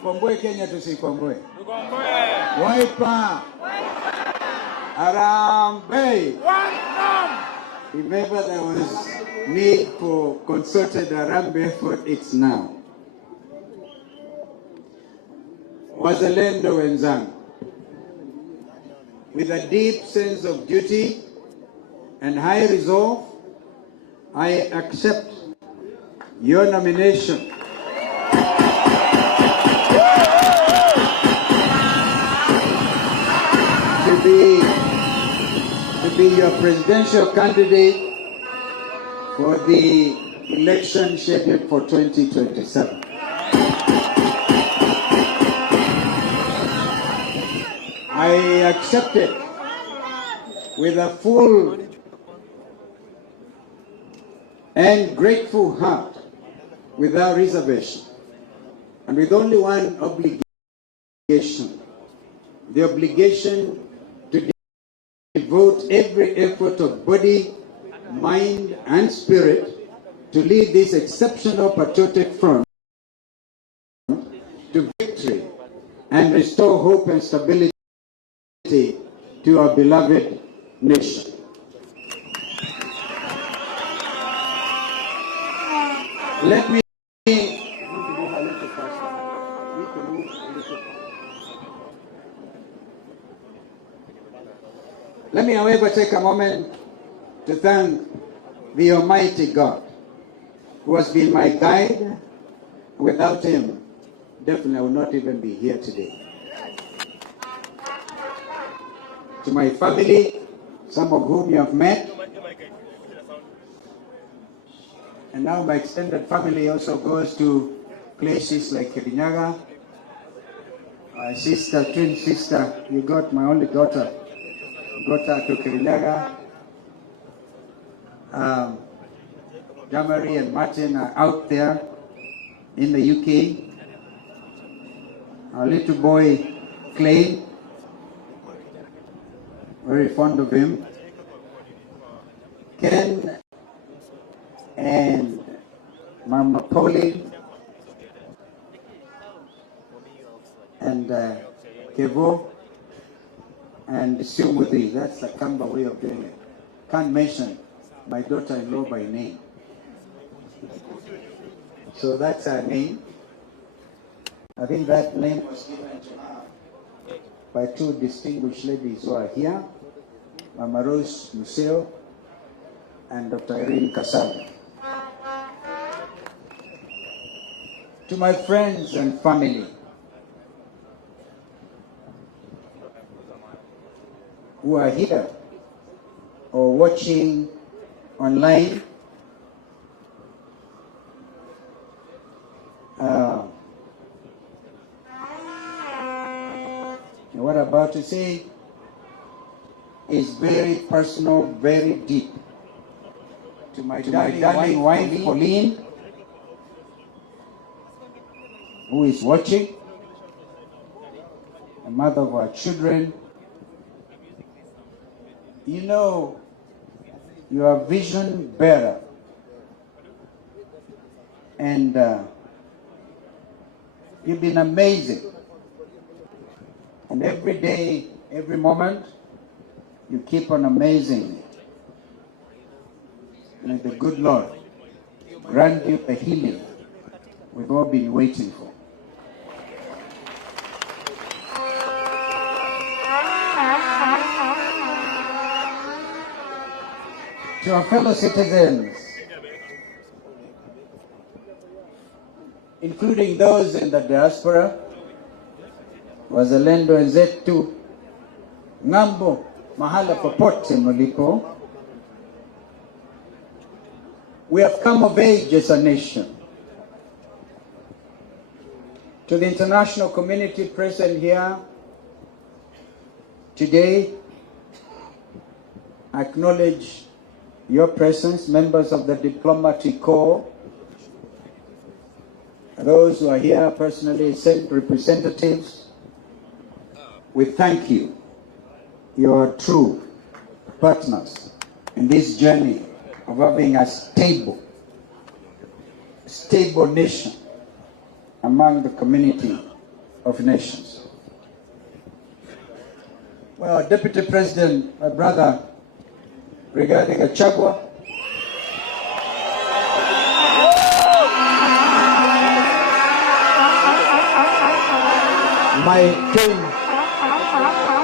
Tukomboe Kenya, tusikomboe. Tukomboe. Wiper. Harambee. If ever there was need for concerted Harambee effort, it's now. Wazalendo wenzangu, with a deep sense of duty and high resolve, I accept your nomination to be your presidential candidate for the election scheduled for 2027. I accept it with a full and grateful heart, without reservation, and with only one obligation: the obligation to devote every effort of body, mind, and spirit to lead this exceptional patriotic front to victory and restore hope and stability to our beloved nation. Let me, however, take a moment to thank the Almighty God, who has been my guide. Without him, definitely I would not even be here today. To my family, some of whom you have met, and now my extended family also goes to places like Kirinyaga. My sister, twin sister, you got my only daughter, got her to Kirinyaga. Jamari and Martin are out there in the UK. Our little boy, Clay, very fond of him. Ken and Mama Polly and Kevo and Siumuthi. That's the Kamba way of doing it. Can't mention my daughter-in-law by name. So that's her name. I think that name was given to her by two distinguished ladies who are here, Mama Rose Museo and Dr. Irene Kasala. To my friends and family who are here or watching online, what I'm about to say is very personal, very deep. To my darling wife, Pauline, who is watching, the mother of our children. You know, you are a vision bearer. And you've been amazing. And every day, every moment, you keep on amazing me. May the good Lord grant you the healing we've all been waiting for. To our fellow citizens, including those in the diaspora, wazalendo wenzetu ng'ambo, mahala popote mlipo, we have come of age as a nation. To the international community present here today, I acknowledge your presence, members of the diplomatic corps, those who are here personally, sent representatives. We thank you. You are true partners in this journey of having a stable nation among the community of nations. Well, Deputy President, my brother, Brigadier Gachagua,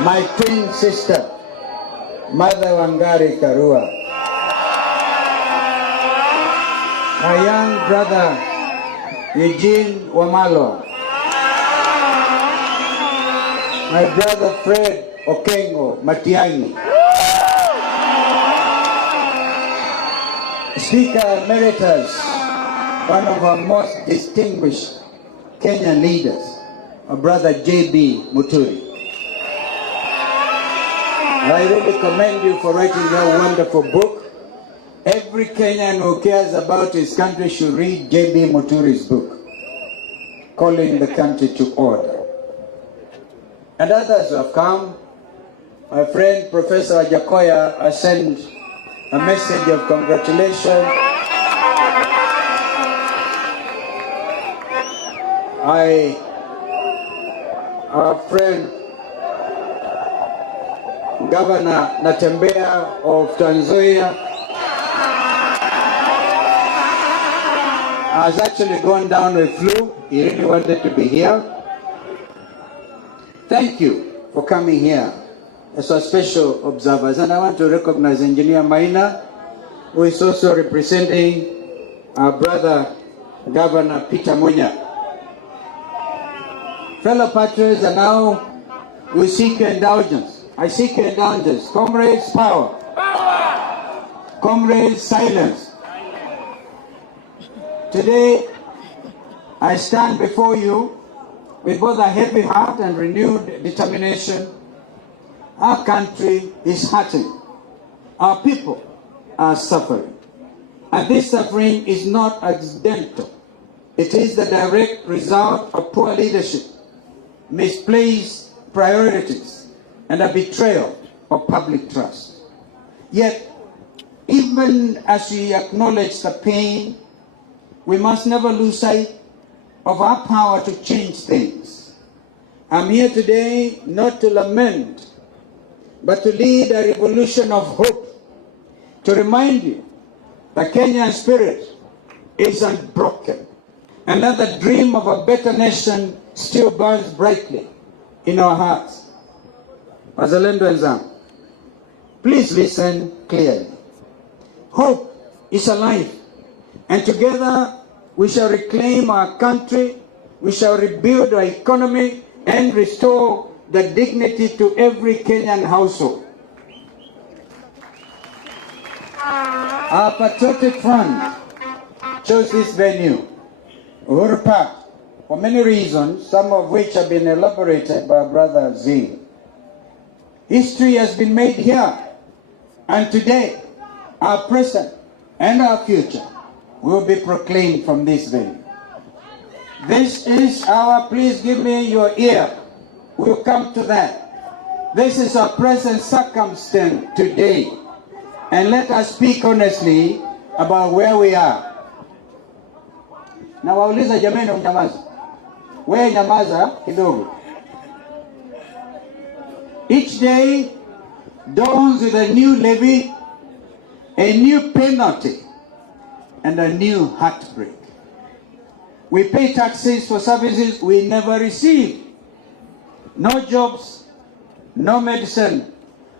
my twin sister, Matiangi Karua, my young brother, Eugene Wamalwa, my brother Fred Okengo Matiangi, Speaker Emeritus, one of our most distinguished Kenyan leaders, my brother J.B. Muturi. I really commend you for writing that wonderful book. Every Kenyan who cares about his country should read J.B. Muturi's book, Calling the Country to Order. And others who have come. My friend Professor Gachagua has sent a message of congratulations. Our friend Governor Natembea of Tanzania has actually gone down with flu. He really wanted to be here. Thank you for coming here as our special observers. And I want to recognize Engineer Maina, who is also representing our brother Governor Peter Munya. Fellow patriots, and now we seek your indulgence. I seek your indulgence. Comrades, power. Comrades, silence. Today, I stand before you with both a heavy heart and renewed determination. Our country is hurting. Our people are suffering. And this suffering is not accidental. It is the direct result of poor leadership, misplaced priorities, and a betrayal of public trust. Yet, even as we acknowledge the pain, we must never lose sight of our power to change things. I'm here today not to lament, but to lead a revolution of hope, to remind you the Kenyan spirit is unbroken, and that the dream of a better nation still burns brightly in our hearts. Wazalendo wenzangu, please listen clearly. Hope is alive, and together we shall reclaim our country, we shall rebuild our economy, and restore the dignity to every Kenyan household. Our patriotic front chose this venue, Uhuru Park, for many reasons, some of which have been elaborated by Brother Z. History has been made here, and today, our present and our future will be proclaimed from this venue. This is our, please give me your ear, we'll come to that. This is our present circumstance today, and let us speak honestly about where we are. Na wauliza jameni mnyamaza. Wewe nyamaza kidogo. Each day dawns with a new levy, a new penalty, and a new heartbreak. We pay taxes for services we never receive. No jobs, no medicine,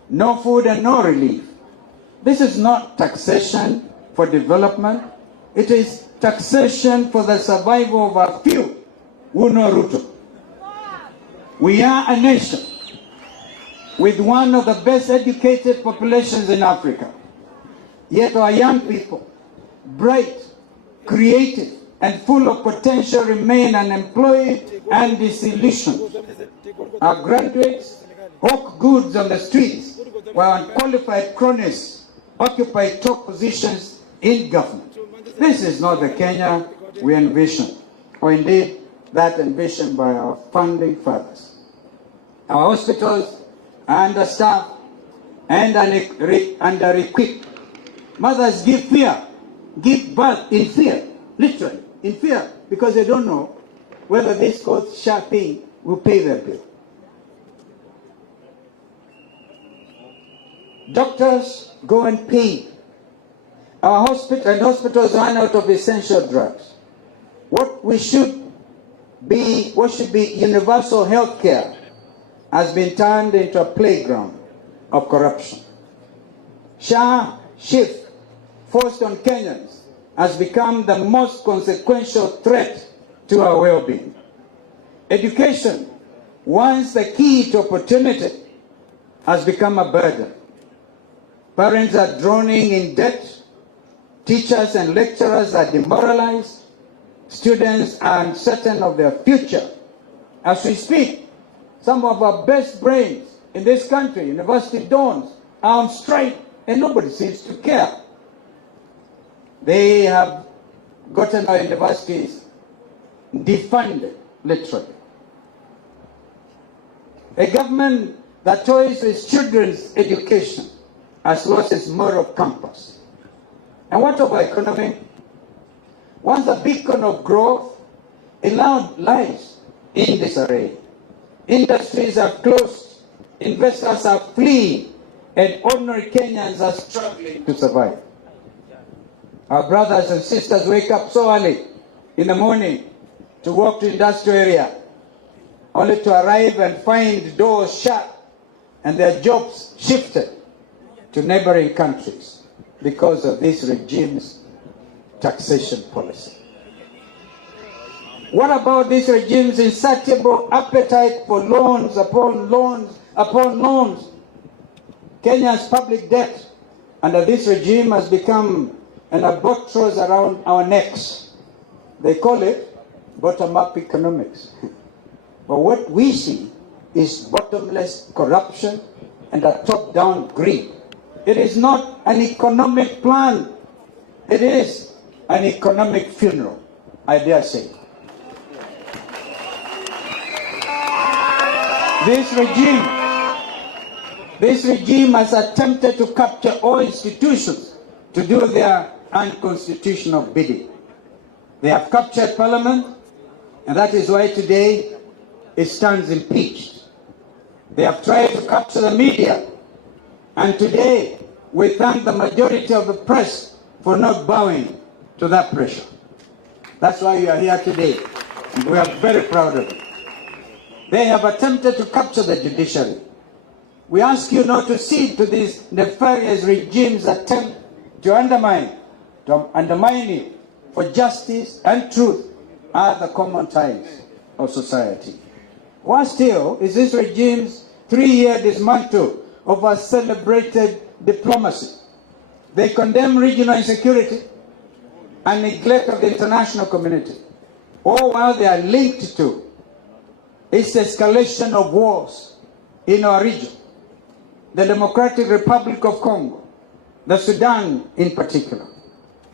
no food, and no relief. This is not taxation for development. It is taxation for the survival of a few who know Ruto. We are a nation with one of the best educated populations in Africa. Yet our young people, bright, creative, and full of potential, remain unemployed and disillusioned. Our graduates hawk goods on the streets, while unqualified cronies occupy top positions in government. This is not the Kenya we envision, or indeed that envisioned by our founding fathers. Our hospitals are understaffed and under-equipped. Mothers give birth in fear, literally in fear, because they don't know whether this cost-share thing will pay their bill. Doctors go and pay. Our hospitals run out of essential drugs. What should be universal health care has been turned into a playground of corruption. SHA shift forced on Kenyans has become the most consequential threat to our well-being. Education, once the key to opportunity, has become a burden. Parents are drowning in debt. Teachers and lecturers are demoralized. Students are uncertain of their future. As we speak, some of our best brains in this country, university dons, are on strike and nobody seems to care. They have gotten our universities defunded, literally. A government that toys with children's education has lost its moral compass. And what of our economy? Once a beacon of growth, it now lies in disarray. Industries have closed, investors are fleeing, and ordinary Kenyans are struggling to survive. Our brothers and sisters wake up so early in the morning to walk to industrial area, only to arrive and find doors shut and their jobs shifted to neighboring countries because of this regime's taxation policy. What about this regime's insatiable appetite for loans upon loans upon loans? Kenya's public debt under this regime has become an albatross around our necks. They call it bottom-up economics. But what we see is bottomless corruption and a top-down greed. It is not an economic plan. It is an economic funeral, I dare say. This regime has attempted to capture all institutions to do their unconstitutional bidding. They have captured Parliament, and that is why today it stands impeached. They have tried to capture the media, and today we thank the majority of the press for not bowing to that pressure. That's why we are here today, and we are very proud of it. They have attempted to capture the judiciary. We ask you not to cede to these nefarious regimes' attempt to undermine you, for justice and truth are the common ties of society. Worse still is this regime's 3-year dismantle of our celebrated diplomacy. They condemn regional insecurity and neglect of the international community, all while they are linked to its escalation of wars in our region, the Democratic Republic of Congo, the Sudan in particular.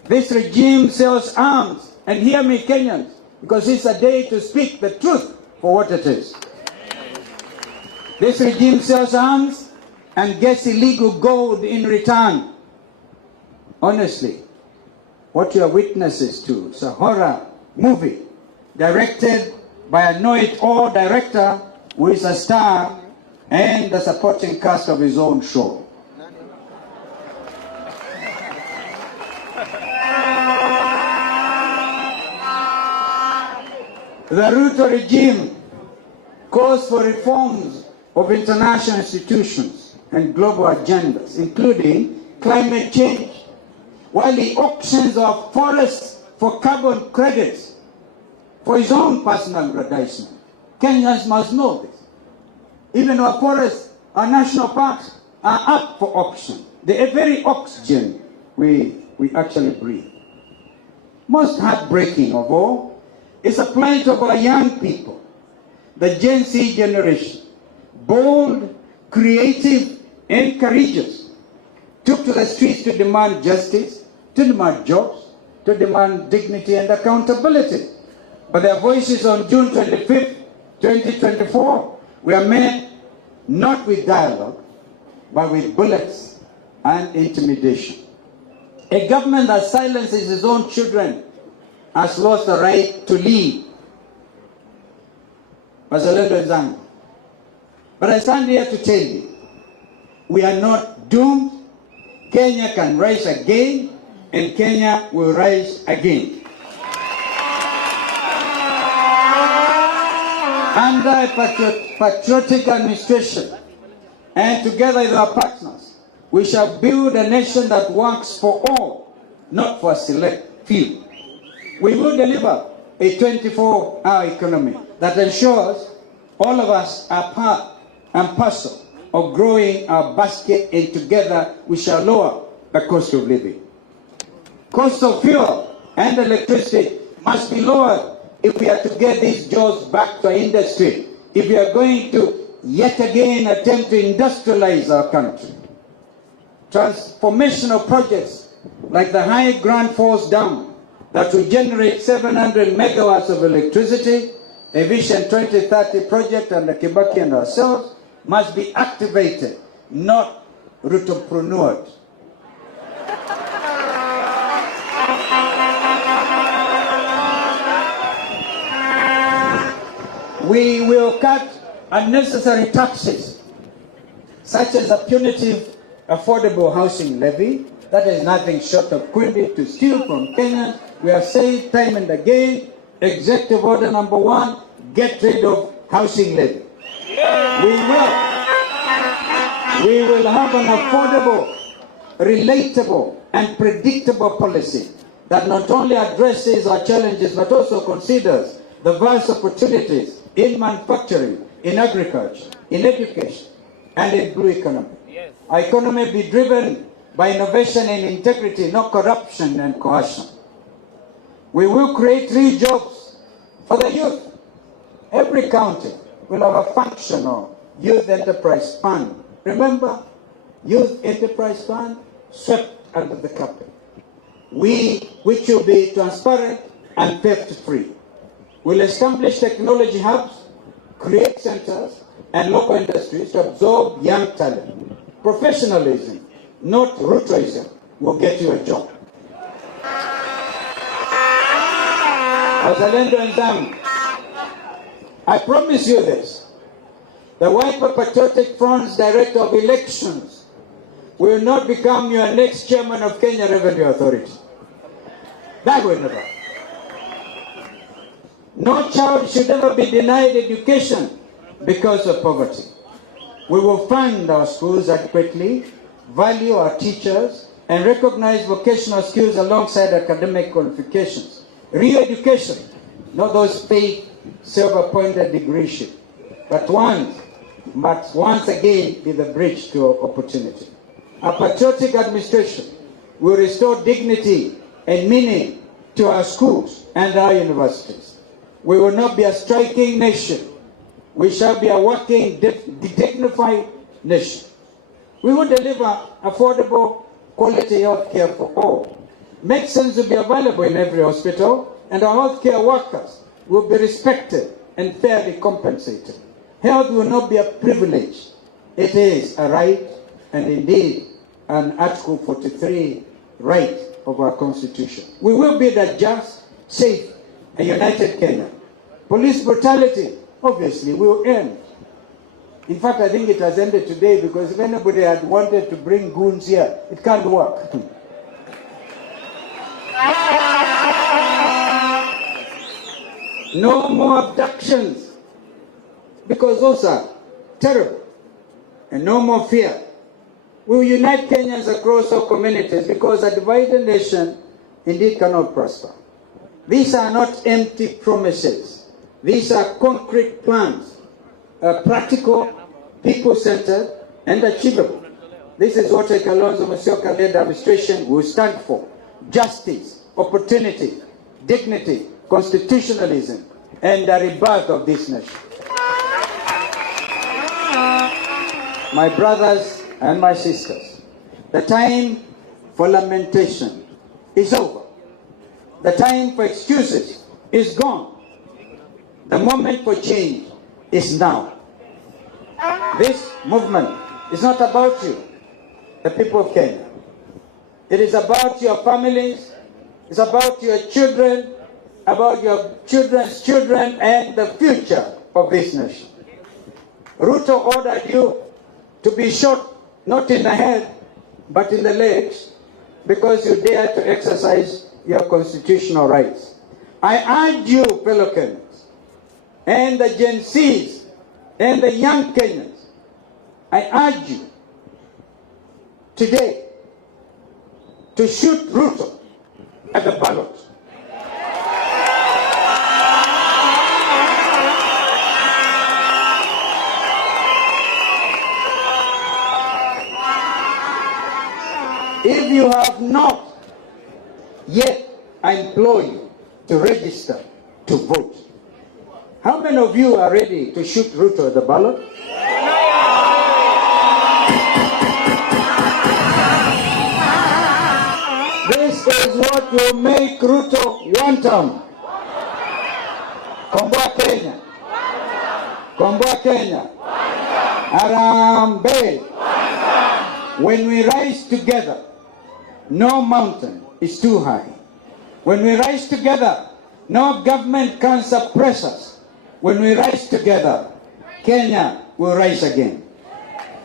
This regime sells arms, and hear me, Kenyans, because it's a day to speak the truth for what it is. This regime sells arms and gets illegal gold in return. Honestly, what you are witnesses to is a horror movie directed by a know-it-all director who is a star and the supporting cast of his own show. The Ruto regime calls for reforms of international institutions and global agendas, including climate change, while he auctions our forests for carbon credits for his own personal aggrandizement. Kenyans must know this. Even our forests, our national parks are up for auction. The very oxygen we actually breathe. Most heartbreaking of all is the plight of our young people, the Gen Z generation, bold, creative, and courageous, took to the streets to demand justice, to demand jobs, to demand dignity and accountability. But their voices on June 25th, 2024, were met not with dialogue, but with bullets and intimidation. A government that silences its own children has lost the right to lead. wazalendo wenzangu. But I stand here to tell you, we are not doomed. Kenya can rise again, and Kenya will rise again. Under a patriotic administration, and together with our partners, we shall build a nation that works for all, not for a select few. We will deliver a 24-hour economy that ensures all of us are part and parcel of growing our basket, and together we shall lower the cost of living. Cost of fuel and electricity must be lowered if we are to get these jobs back to our industry, if we are going to yet again attempt to industrialize our country. Transformational projects like the High Grand Falls Dam that will generate 700 megawatts of electricity, a Vision 2030 project under Kibaki and ourselves, must be activated, not Rutopreneured. We will cut unnecessary taxes, such as a punitive affordable housing levy that is nothing short of quiddy to steal from Kenyans. We have said time and again, Executive Order number 1, get rid of housing levy. We will have an affordable, relatable, and predictable policy that not only addresses our challenges but also considers the vast opportunities in manufacturing, in agriculture, in education, and in blue economy. Yes. Our economy be driven by innovation and integrity, not corruption and coercion. We will create real jobs for the youth. Every county will have a functional youth enterprise fund. Remember, youth enterprise fund swept under the carpet. Which will be transparent and theft-free. We'll establish technology hubs, create centers, and local industries to absorb young talent. Professionalism, not Rutoism, will get you a job. Wazalendo wenzangu, I promise you this. The Wiper Patriotic Front's Director of Elections will not become your next chairman of Kenya Revenue Authority. That will never. No child should ever be denied education because of poverty. We will fund our schools adequately, value our teachers, and recognize vocational skills alongside academic qualifications. Re-education, not those fake silver-pointed degree shit, but must once again be the bridge to opportunity. A patriotic administration will restore dignity and meaning to our schools and our universities. We will not be a striking nation. We shall be a working, dignified nation. We will deliver affordable, quality health care for all. Medicines will be available in every hospital, and our healthcare workers will be respected and fairly compensated. Health will not be a privilege. It is a right, and indeed an Article 43 right of our Constitution. We will build a just, safe, a united Kenya. Police brutality, obviously, will end. In fact, I think it has ended today, because if anybody had wanted to bring goons here, it can't work. No more abductions, because those are terrible. And no more fear. We will unite Kenyans across all communities, because a divided nation indeed cannot prosper. These are not empty promises. These are concrete plans, practical, people-centered, and achievable. This is what a Kalonzo led administration will stand for: justice, opportunity, dignity, constitutionalism, and the rebirth of this nation. My brothers and my sisters, the time for lamentation is over. The time for excuses is gone. The moment for change is now. This movement is not about you, the people of Kenya. It is about your families, it's about your children, about your children's children, and the future of this nation. Ruto ordered you to be shot, not in the head, but in the legs, because you dare to exercise your constitutional rights. I urge you, fellow Kenyans, and the Gen Zs, and the young Kenyans, I urge you today to shoot Ruto at the ballot. If you have not yet, I implore you to register to vote. How many of you are ready to shoot Ruto at the ballot? This is what will make Ruto one term. Komboa Kenya. Komboa Kenya. Harambee. When we rise together, no mountain is too high. When we rise together, no government can suppress us. When we rise together, Kenya will rise again.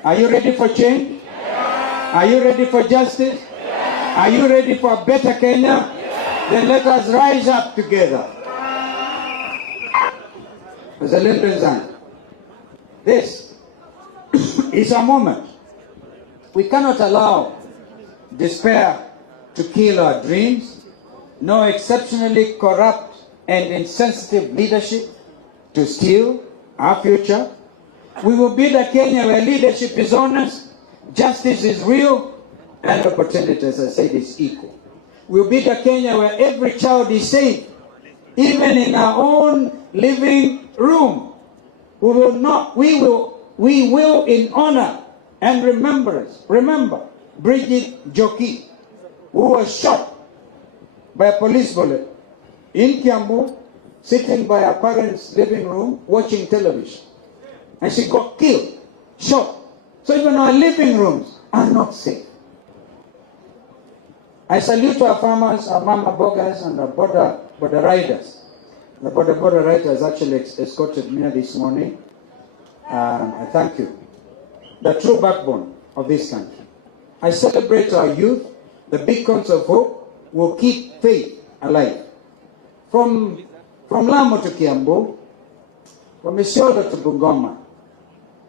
Are you ready for change? Are you ready for justice? Are you ready for a better Kenya? Then let us rise up together. This is a moment. We cannot allow despair to kill our dreams, no exceptionally corrupt and insensitive leadership to steal our future. We will build a Kenya where leadership is honest, justice is real, and opportunity, as I said, is equal. We will build a Kenya where every child is safe, even in our own living room. We will in honor and remember Bridget Joki, who was shot by a police bullet in Kiambu, sitting by her parents' living room, watching television. And she got killed, shot. So even our living rooms are not safe. I salute our farmers, our mama boggers, and our border riders. The border riders actually escorted me this morning. I thank you. The true backbone of this country. I celebrate our youth. The beacons of hope will keep faith alive. From Lamu to Kiambu, from Isiolo to Bungoma,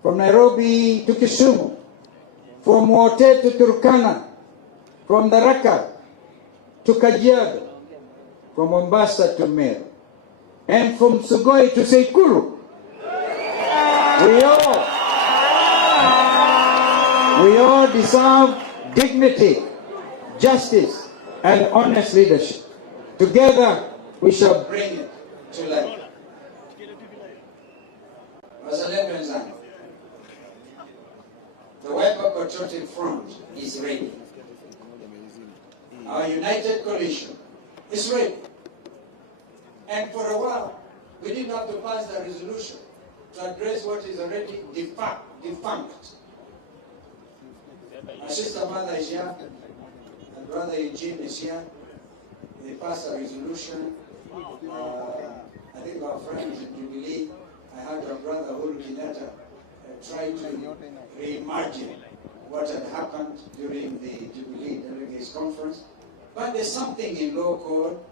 from Nairobi to Kisumu, from Wote to Turkana, from Tharaka to Kajiado, from Mombasa to Meru, and from Sugoi to Sekuru. We all deserve dignity, justice, and honest leadership. Together, we shall bring it to life. The Wiper Patriotic Front is ready. Our united coalition is ready. And for a while, we didn't have to pass the resolution to address what is already defunct. My sister mother is here, and brother Eugene is here. They passed a resolution. I think our friends in Jubilee, I heard our brother Uhuru Kenyatta try to reimagine what had happened during the Jubilee Delegates Conference. But there's something in law called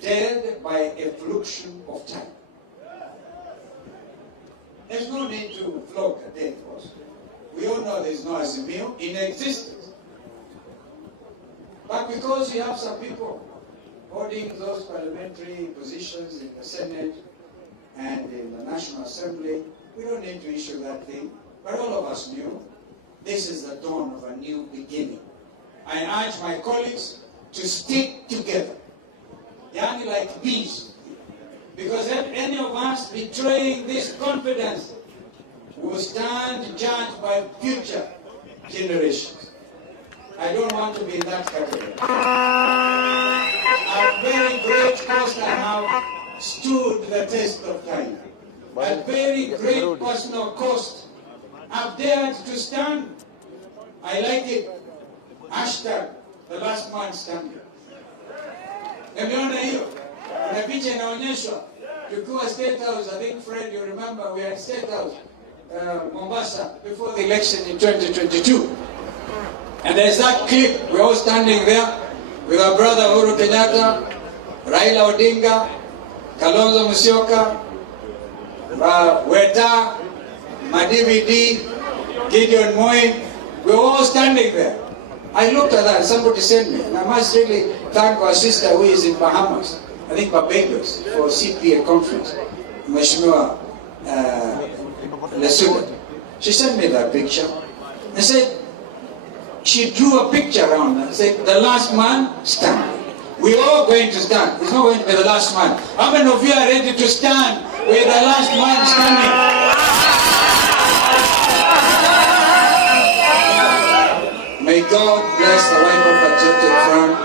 dead by effluxion of time. There's no need to flog a dead horse. We all know there's no Azimio in existence. But because you have some people holding those parliamentary positions in the Senate and in the National Assembly, we don't need to issue that thing. But all of us knew this is the dawn of a new beginning. I urge my colleagues to stick together, young like bees, because if any of us betraying this confidence will stand judged by future generations. I don't want to be in that category. At very great cost I have stood the test of time. At very great personal cost I've dared to stand. I like it. Hashtag the last man standing. Nimeona hiyo. Kuna picha inaonyeshwa Tukiwa State House, I think, Fred, you remember, we had State House, Mombasa, before the election in 2022. And there's that clip, we're all standing there with our brother Uhuru Kenyatta, Raila Odinga, Kalonzo Musyoka, Weta, Madividi, Gideon Moi. We're all standing there. I looked at that, somebody sent me, and I must really thank our sister who is in Bahamas, I think Barbados, for CPA conference, Mheshimiwa Lesuga. She sent me that picture and said, she drew a picture around and said, the last man stand. We're all going to stand. It's not going to be the last man. How many of you are ready to stand with the last man standing? May God bless the Wiper Patriotic Front.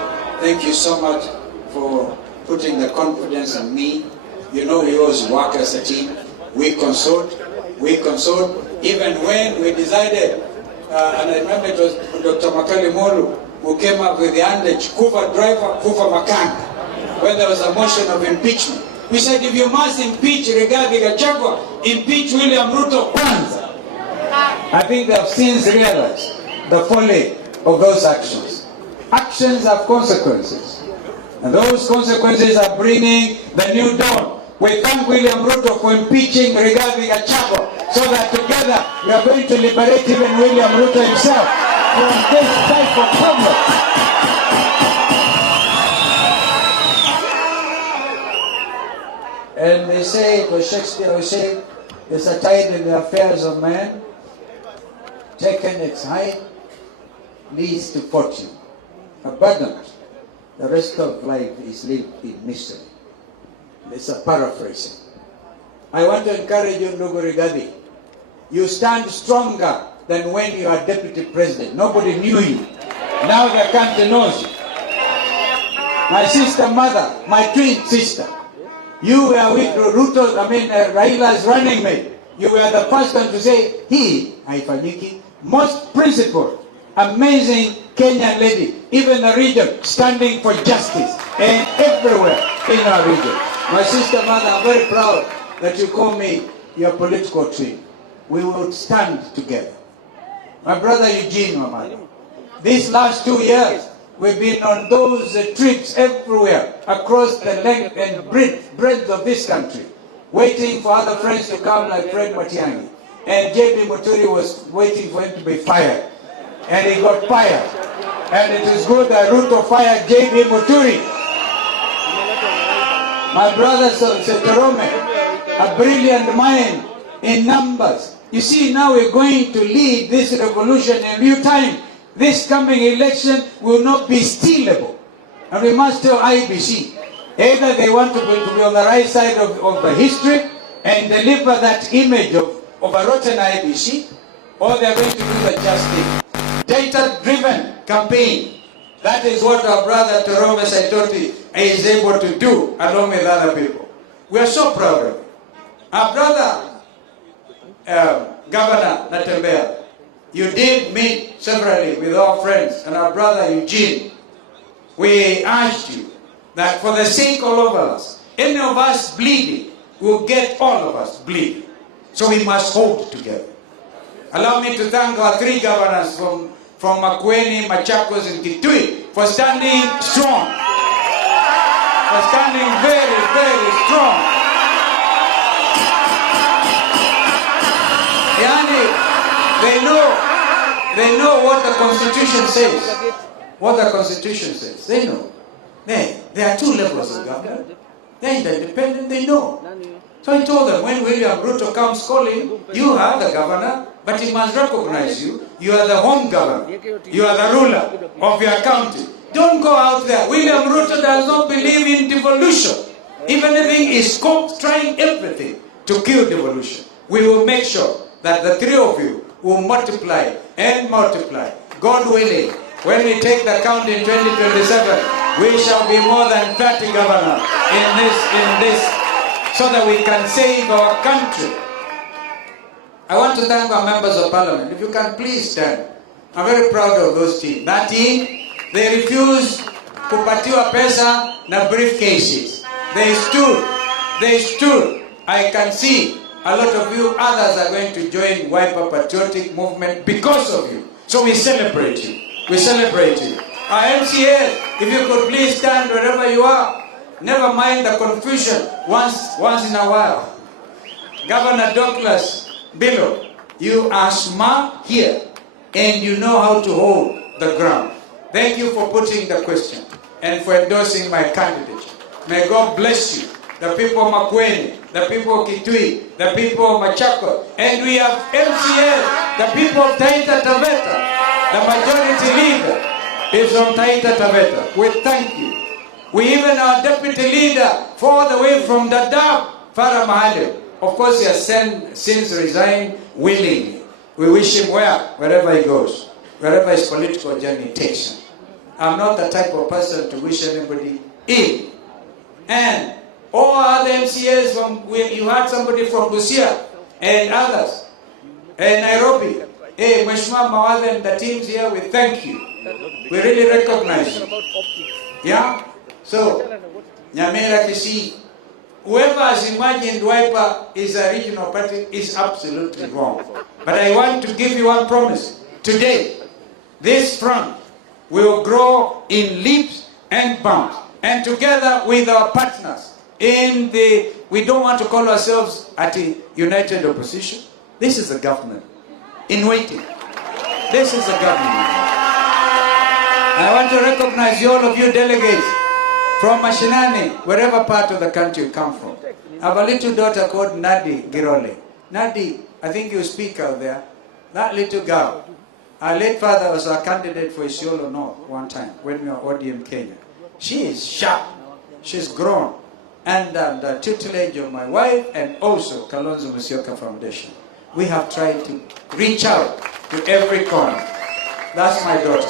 Thank you so much for putting the confidence in me. You know we always work as a team. We consult. Even when we decided, and I remember it was Dr. Makali Molu who came up with the adage, Kuva driver, Kuva makanga, when there was a motion of impeachment. We said, if you must impeach regarding Gachagua, impeach William Ruto kwanza. I think they have since realized the folly of those actions. Actions have consequences. And those consequences are bringing the new dawn. We thank William Ruto for impeaching regarding Gachagua, so that together we are going to liberate even William Ruto himself from this type of problem. And they say, it was Shakespeare who said, there's a tide in the affairs of man, taken its height, leads to fortune. Abundant. The rest of life is lived in mystery. It's a paraphrasing. I want to encourage you, Ndugu Rigathi. You stand stronger than when you are deputy president. Nobody knew you. Now the country knows you. My sister mother, my twin sister, you were with Ruto, Raila's running mate. You were the first one to say, he, haifanyiki, most principled, amazing Kenyan lady, even the region, standing for justice, and everywhere in our region. My sister mother, I'm very proud that you call me your political twin. We will stand together. My brother Eugene, my mother. These last 2 years, we've been on those trips everywhere, across the length and breadth of this country, waiting for other friends to come like Fred Matiangi. And J.B. Muturi was waiting for him to be fired. And he got fired. And it is good that Ruto fired J.B. Muturi. My brother Setorome, a brilliant mind in numbers. You see, now we're going to lead this revolution in real time. This coming election will not be stealable. And we must tell IBC, either they want to be on the right side of the history and deliver that image of a rotten IBC, or they're going to do the just thing. Data-driven campaign. That is what our brother Torome Saitoti is able to do along with other people. We are so proud of it. Our brother, Governor Natembea, you did meet severally with our friends and our brother Eugene. We asked you that for the sake of all of us, any of us bleeding will get all of us bleeding. So we must hold together. Allow me to thank our 3 governors from Makueni, Machakos, and Kitui for standing strong. For standing very, very strong. Yani, they know what the Constitution says. What the Constitution says. They know. There are 2 levels of government. They're independent, they know. So I told them, when William Ruto comes calling, you are the governor, but he must recognize you. You are the home governor. You are the ruler of your county. Don't go out there. William Ruto does not believe in devolution. Even if he is trying everything to kill devolution, we will make sure that the 3 of you will multiply and multiply. God willing, when we take the count in 2027, we shall be more than 30 governors in this, so that we can save our country. I want to thank our members of parliament. If you can please stand. I'm very proud of those team. That team, they refused kupatiwa pesa na briefcases. They stood they stood. I can see a lot of you others are going to join Wiper Patriotic Movement because of you. So we celebrate you. We celebrate you. Our MCA, if you could please stand wherever you are. Never mind the confusion once in a while. Governor Douglas Billow, you are smart here and you know how to hold the ground. Thank you for putting the question and for endorsing my candidate. May God bless you. The people of Makueni, the people of Kitui, the people of Machakos, and we have MCA, the people of Taita Taveta. The majority leader is from Taita Taveta. We thank you. We even our deputy leader, all the way from Dadaab, Farah Mahali. Of course, he has since resigned willingly. We wish him well wherever he goes, wherever his political journey takes him. I'm not the type of person to wish anybody ill. And all other MCAs you had somebody from Busia and others, and Nairobi. Hey, Mheshimiwa Mawadha and the teams here, we thank you. We really recognize you. Yeah? So, Nyamira Kisi, whoever has imagined Wiper is a regional party is absolutely wrong. But I want to give you one promise. Today, this front will grow in leaps and bounds. And together with our partners we don't want to call ourselves at the united opposition. This is a government in waiting. This is a government. I want to recognize all of you delegates from Mashinani, wherever part of the country you come from. I have a little daughter called Nadi Girole. Nadi, I think you speak out there. That little girl, our late father was a candidate for Isiolo North one time when we were ODM Kenya. She is sharp. She's grown. And the tutelage of my wife and also Kalonzo Foundation. We have tried to reach out to every corner. That's my daughter.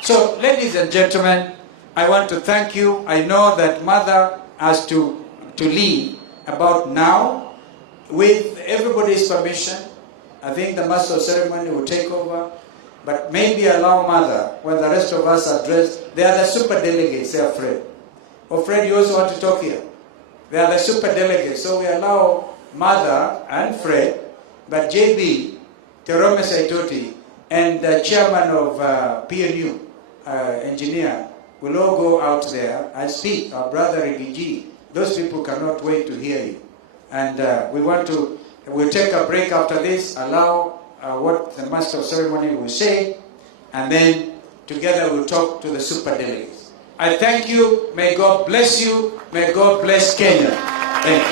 So, ladies and gentlemen, I want to thank you. I know that Mother has to leave about now. With everybody's permission, I think the Master of Ceremony will take over. But maybe allow Mother, when the rest of us are dressed. They are the super delegates, they are Fred. Oh, Fred, you also want to talk here? They are the super delegates. So we allow Mother and Fred, but JB, Terome Saitoti, and the chairman of PNU, engineer, will all go out there and speak. Our brother Rigiji, those people cannot wait to hear you. And we'll take a break after this, allow what the Master of Ceremony will say, and then together we'll talk to the super delegates. I thank you. May God bless you. May God bless Kenya. Thank you.